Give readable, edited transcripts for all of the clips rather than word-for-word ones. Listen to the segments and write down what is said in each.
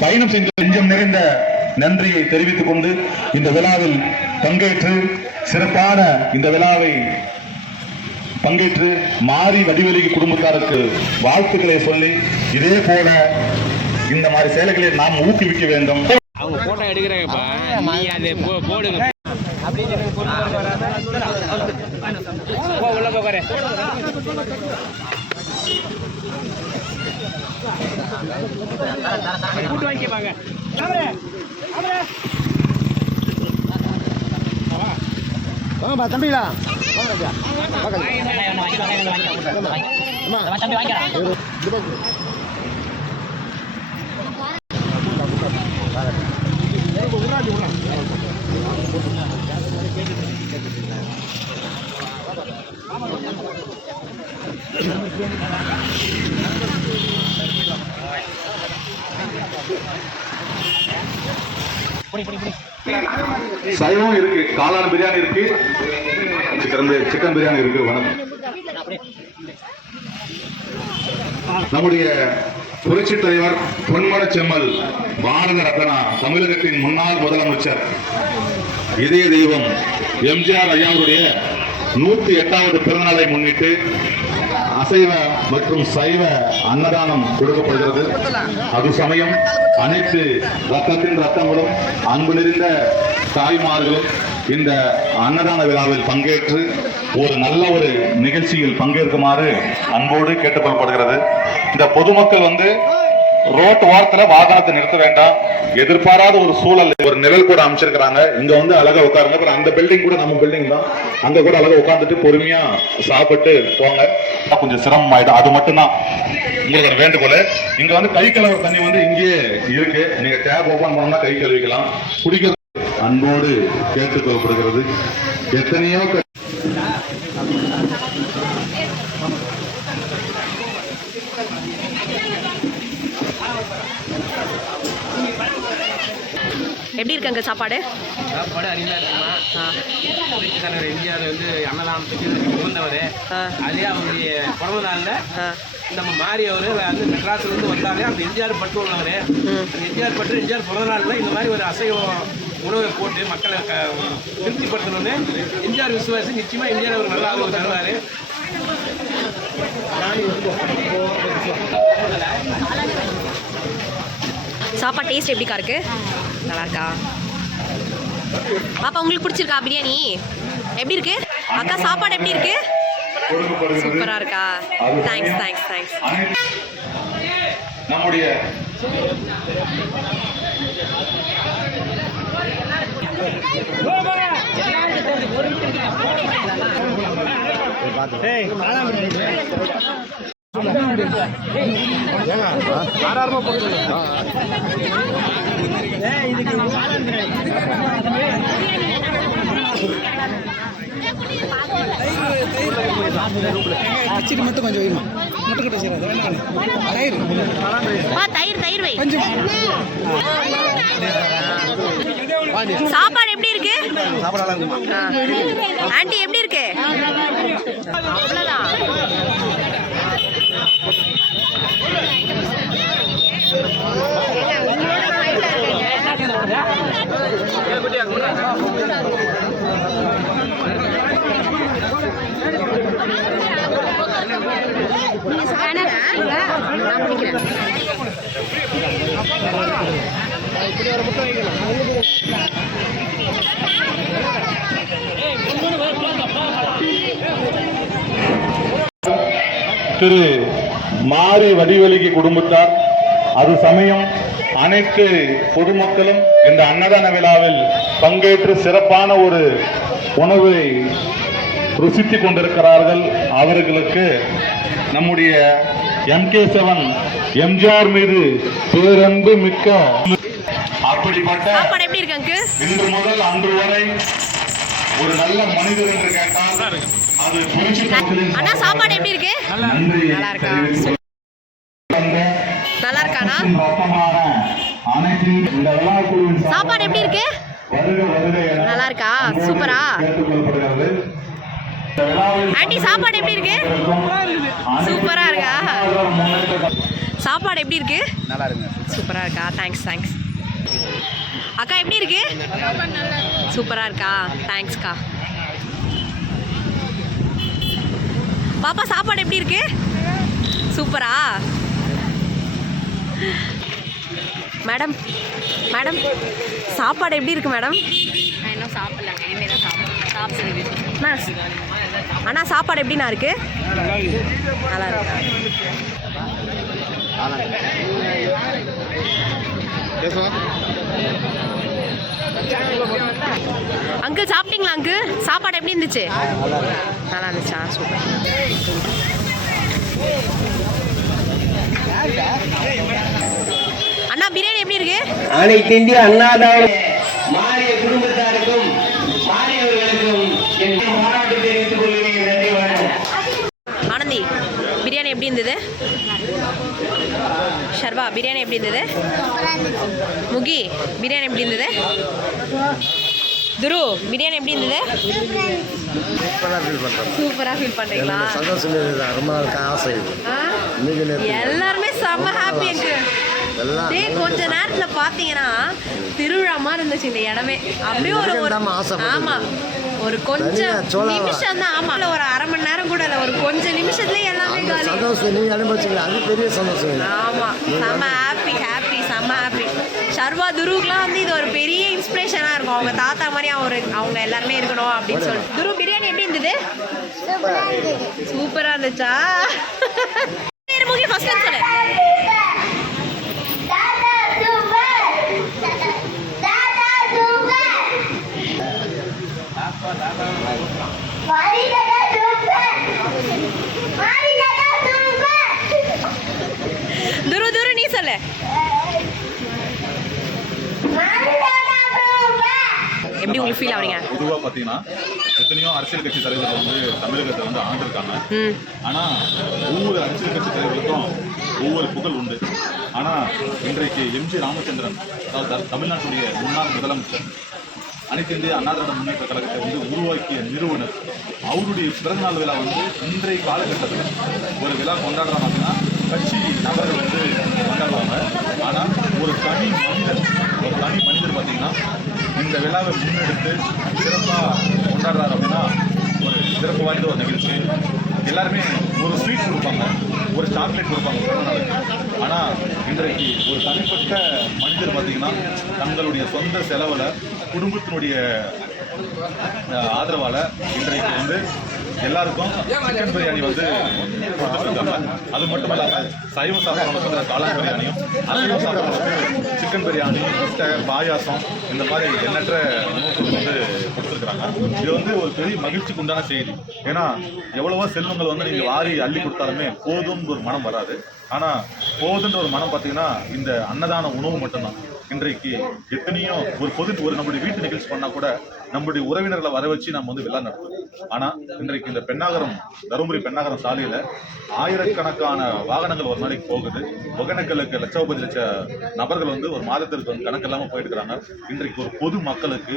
பயணம் செய்த நெஞ்சம் நிறைந்த நன்றியை தெரிவித்துக் கொண்டு இந்த விழாவில் பங்கேற்று சிறப்பான இந்த விழாவை பங்கேற்று மாறி வடிவெளி குடும்பத்தாருக்கு வாழ்த்துக்களை சொல்லி இதே போல இந்த மாதிரி செயல்களை நாம் ஊக்குவிக்க வேண்டும். அவங்க போட்டோ எடுக்கிறாங்கப்பா, நீ அதை போடுங்க. உள்ள போகிறேன் கூட்டு வாங்கிப்பாங்க. வாங்கப்பா தம்பிங்களா, சைவம் இருக்கு, காளான பிரியாணி இருக்கு, சிக்கன் பிரியாணி இருக்கு. வணக்கம். நம்முடைய புரட்சி தலைவர் பொன்மன செம்மல் பாரத ரத்னா தமிழகத்தின் முன்னாள் முதலமைச்சர் இதய தெய்வம் எம்ஜிஆர் ஐயாவுடைய 108வது பிறந்தநாளை முன்னிட்டு அசைவ மற்றும் சைவ அன்னதானம் கொடுக்கப்படுகிறது. அது சமயம் அனைத்து ரத்தத்தின் ரத்தங்களும் அன்பு நிறைந்த தாய்மார்களும் இந்த அன்னதான விழாவில் பங்கேற்று ஒரு நல்ல ஒரு நிகழ்ச்சியில் பங்கேற்குமாறு அன்போடு கேட்டுக்கொள்ளப்படுகிறது. இந்த பொதுமக்கள் ரோட் ஓரத்தில் வாகனத்தை நிறுத்த வேண்டாம். எதிர்பாராத ஒரு சூழல், ஒரு நிழல் கூட அமைச்சிருக்கிறாங்க. இங்க அழகா உட்காருங்க. அந்த பில்டிங் கூட நம்ம பில்டிங் தான், அங்க கூட அழகா உட்காந்துட்டு பொறுமையா சாப்பிட்டு போங்க. கொஞ்சம் சிரமம் ஆயிடும், அது மட்டும்தான் உங்களுக்கு ஒரு வேண்டுகோள். இங்க கை கழுவுற தண்ணி இங்கேயே இருக்கு, நீங்க டேப் ஓபன் பண்ணா கை கழுவிக்கலாம். குடிக்க அன்போடு கேட்டுக்கொள்ளப்படுகிறது. எத்தனையோ எப்படி இருக்காங்க சாப்பாடு? சாப்பாடு அருமையாக இருக்குமா. தலைவர் எம்ஜிஆர் அன்னதானத்துக்கு உகந்தவர். அதே அவருடைய பிறந்த நாளில் நம்ம மாறி அவர் மெட்ராஸ்லேருந்து வந்தாரு. அந்த எம்ஜிஆர் பட்டு உள்ளவர். அந்த எம்ஜிஆர் பட்டு எம்ஜிஆர் பிறந்த நாளில் இந்த மாதிரி ஒரு அசைவ உணவை போட்டு மக்களை திருப்திப்படுத்தணும்னு எம்ஜிஆர் விசுவாசி. நிச்சயமாக எம்ஜிஆர் அவர் நல்லா அவர் தருவார். சாப்பாடு டேஸ்ட் எப்படிக்கா இருக்கு? நல்லா இருக்கா பாப்பா? உங்களுக்கு பிடிச்சிருக்கா பிரியாணி? எப்படி இருக்கு அக்கா? சாப்பாடு எப்படி இருக்கு? சூப்பரா இருக்கா? Thanks thanks thanks. நம்முடைய கிச்சடி மட்டும் கொஞ்சம் வைமா, முட்டைக்கட்டை செய்யறது தயிர் தயிர் வை. சாப்பாடு எப்படி இருக்கு? ஆண்டி எப்படி இருக்கு? அவ்வளவுதான். திரு மாரி வடிவெளிக்கு குடும்பத்தார், அது சமயம் அனைத்து பொதுமக்களும் இந்த அன்னதான விழாவில் பங்கேற்று சிறப்பான ஒரு உணவை ருசித்துக் கொண்டிருக்கிறார்கள். அவர்களுக்கு நம்முடைய MK7 எம்ஜிஆர் மீது பேரன்பு மிக்க அப்படிப்பட்ட இன்று முதல் அன்று வரை ஒரு நல்ல மனிதர் என்று கேட்டால் அண்ணா சாப்பாடு எப்படி இருக்கு? நல்லா இருக்கா? நல்லா இருக்காண்ணா? சாப்பாடு எப்படி இருக்கு? நல்லா இருக்கா? சூப்பரா? ஆண்டி சாப்பாடு எப்படி இருக்கு? சூப்பரா இருக்கா? சாப்பாடு எப்படி இருக்கு? நல்லா இருக்குங்க. சூப்பரா இருக்கா? தேங்க்ஸ். அக்கா எப்படி இருக்கு? சூப்பரா இருக்கா? தேங்க்ஸ்க்கா. பாப்பா சாப்பாடு எப்படி இருக்கு? சூப்பரா? மேடம் சாப்பாடு எப்படி இருக்கு மேடம்? நான் இன்னும் சாப்பிடலங்க, இனிமேல் தான் சாப்பிடுவேன். அண்ணா சாப்பாடு எப்படிண்ணா இருக்கு? நல்லா இருக்கா? அங்கிள் சாப்பிட்டீங்களா அங்கிள்? சாப்பாடு எப்படி இருந்துச்சு? நல்லா இருந்துச்சா? சூப்பர். அண்ணா பிரியாணி எப்படி இருக்கு? அனைத்து இந்திய அண்ணாதான மாறிய குடும்பத்தாருக்கும் மாறியவர்களுக்கும் என் பாராட்டு தெரிவித்துக் கொள்கிறேன். நன்றி, வணக்கம். ஆனந்தி பிரியாணி எப்படி இருந்தது? ஷர்வா பிரியாணி எப்படி இருந்தது? முகி பிரியாணி எப்படி இருந்தது? துரு பிரியாணி எப்படி இருந்தது? சூப்பராக ஃபீல் பண்ணுறீங்களா? சந்தோஷம் தான். ரொம்ப நாளுக்கு ஆசை இது. எல்லாருமே செம்ம ஹாப்பி எனக்கு. கொஞ்ச நேரத்துல பாத்தீங்கன்னா திருவிழா மாதிரி இருந்துச்சு இந்த இடமே. அப்படியே ஆமா ஒரு கொஞ்சம் நிமிஷம் தான். ஆமா ஒரு அரை மணி நேரம் கூட இல்ல, ஒரு கொஞ்சம் நிமிஷத்துலயே எல்லாமே காலி. அது பெரிய சந்தோஷம். ஆமா செம்ம ஹாப்பி செம்ம ஹாப்பி. ஷர்வா துருவுக்குலாம் வந்து இது ஒரு பெரிய இன்ஸ்பிரேஷனா இருக்கும். அவங்க தாத்தா மாதிரி அவங்க எல்லாருமே இருக்கணும் அப்படின்னு சொல்லிட்டு. துரு பிரியாணி எப்படி இருந்தது? சூப்பரா இருந்துச்சா? முகி ஃபர்ஸ்ட் டைம் சொல்லு. துரு நீ சொல்லு. எப்படி உங்களுக்கு ஃபீல் ஆவறீங்க? பொதுவாக பார்த்தீங்கன்னா எத்தனையோ அரசியல் கட்சி தலைவர்கள் வந்து தமிழகத்தை வந்து ஆண்டிருக்காங்க. ஆனால் ஒவ்வொரு அரசியல் கட்சி தலைவர்களுக்கும் ஒவ்வொரு புகழ் உண்டு. ஆனால் இன்றைக்கு எம்ஜி ராமச்சந்திரன், அதாவது தமிழ்நாட்டுடைய முன்னாள் முதலமைச்சர், அனைத்து இந்திய அண்ணா திராவிட முன்னேற்ற கழகத்தை வந்து உருவாக்கிய நிறுவனர், அவருடைய பிறந்தநாள் விழா வந்து இன்றைய காலகட்டத்தில் ஒரு விழா கொண்டாடுறாங்க அப்படின்னா கட்சி நபர்கள் வந்து கொண்டாடுவாங்க. ஆனால் ஒரு தனி மனிதர் பார்த்தீங்கன்னா இந்த விழாவை முன்னெடுத்து சிறப்பாக கொண்டாடுறாரு அப்படின்னா ஒரு சிறப்பு வாய்ந்த ஒரு நிகழ்ச்சி. எல்லாருமே ஒரு ஸ்வீட் கொடுப்பாங்க, ஒரு சாக்லேட் கொடுப்பாங்க பிறந்தநாளுக்கு. ஆனால் இன்றைக்கு ஒரு தனிப்பட்ட மனிதர் பார்த்தீங்கன்னா தங்களுடைய சொந்த செலவில் குடும்பத்தினுடைய ஆதரவால் இன்றைக்கு வந்து எல்லாருக்கும் சிக்கன் பிரியாணி வந்து கொடுத்துருக்காங்க. அது மட்டும் இல்லாமல் சைவ சாப்பிட்றவங்க காளான் பிரியாணியும், அசைவ சாப்பிட்றவங்களுக்கு சிக்கன் பிரியாணி, முட்டை, பாயாசம், இந்த மாதிரி எண்ணற்ற உணவுகள் வந்து கொடுத்துருக்குறாங்க. இது வந்து ஒரு பெரிய மகிழ்ச்சிக்கு உண்டான செய்தி. ஏன்னா எவ்வளவோ செல்வங்கள் வந்து நீங்கள் வாரி அள்ளி கொடுத்தாலுமே போதும்னு ஒரு மனம் வராது. ஆனால் போதுன்ற ஒரு மனம் பார்த்தீங்கன்னா இந்த அன்னதான உணவு மட்டும்தான். இன்றைக்கு எத்தனையோ ஒரு நம்முடைய வீட்டு நிகழ்ச்சி பண்ணால் கூட நம்முடைய உறவினர்களை வர வச்சு நம்ம வந்து விழா நடத்துவோம். ஆனால் இன்றைக்கு இந்த தருமபுரி பெண்ணாகரம் சாலையில் ஆயிரக்கணக்கான வாகனங்கள் ஒரு நாளைக்கு போகுது. ஒகேனக்கலுக்கு லட்சோபதி லட்ச நபர்கள் வந்து ஒரு மாதத்திற்கு வந்து கணக்கு இல்லாமல் போயிட்டு இருக்கிறாங்க. இன்றைக்கு ஒரு பொது மக்களுக்கு,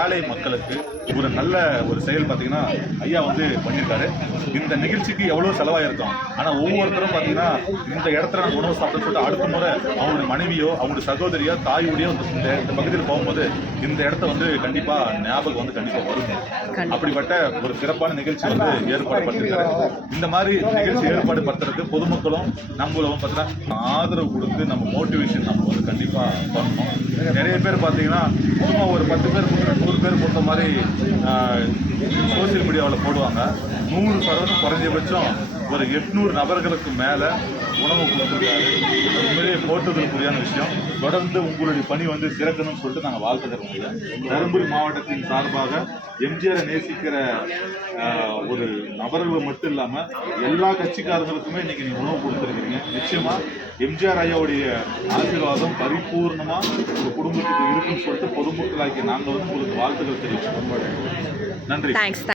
ஏழை மக்களுக்கு ஒரு நல்ல ஒரு செயல் பார்த்தீங்கன்னா ஐயா வந்து பண்ணியிருக்காரு. இந்த நிகழ்ச்சிக்கு எவ்வளோ செலவாயிருக்கும். ஆனால் ஒவ்வொருத்தரும் பார்த்தீங்கன்னா இந்த இடத்துல நம்ம உணவு சாப்பிட்டு சொல்லிட்டு அடுத்த முறை அவங்களுடைய மனைவியோ அவங்களுடைய சகோதரியோ தாயுடையோ இந்த பகுதியில் போகும்போது இந்த இடத்த வந்து கண்டிப்பாக ஞாபகம் வந்து கண்டிப்பாக வரும். அப்படிப்பட்ட ஒரு சிறப்பான நிகழ்ச்சி வந்து ஏற்பாடு பண்ணிருக்காரு. இந்த மாதிரி நிகழ்ச்சி ஏற்பாடு பண்றதுக்கு பொதுமக்களும் நம்மளும் பார்த்தீங்கன்னா ஆதரவு கொடுத்து நம்ம மோட்டிவேஷன் நம்ம வந்து கண்டிப்பாக பண்ணணும். நிறைய பேர் பார்த்தீங்கன்னா சும்மா ஒரு 10 பேர் 100 பேர் போட்ட மாதிரி சோசியல் மீடியாவில் போடுவாங்க. 100% குறைஞ்சபட்சம் ஒரு 800 நபர்களுக்கு மேல உணவு கொடுத்துருக்காரு. உண்மையிலேயே போற்றுதலுக்குரியான விஷயம். தொடர்ந்து உங்களுடைய பணி வந்து சிறக்கணும்னு சொல்லிட்டு நாங்கள் வாழ்த்துக்கிறோம். தருமபுரி மாவட்டத்தின் சார்பாக எம்ஜிஆரை நேசிக்கிற ஒரு நபர்கள் மட்டும் இல்லாம எல்லா கட்சிக்காரர்களுக்குமே இன்னைக்கு நீங்க உணவு கொடுத்துருக்கீங்க. நிச்சயமா எம்ஜிஆர் ஐயாவுடைய ஆசீர்வாதம் பரிபூர்ணமா உங்க குடும்பத்துக்கு இருக்குன்னு சொல்லிட்டு பொதுமக்களாகிய நாங்கள் வந்து உங்களுக்கு வாழ்த்துக்கள் தெரிவிக்கிறோம். நன்றி. தேங்க்ஸ்.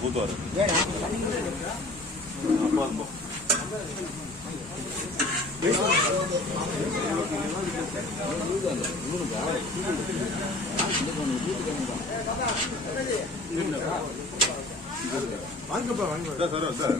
கூத்துவாரு வாங்கப்பா வாங்க சார்.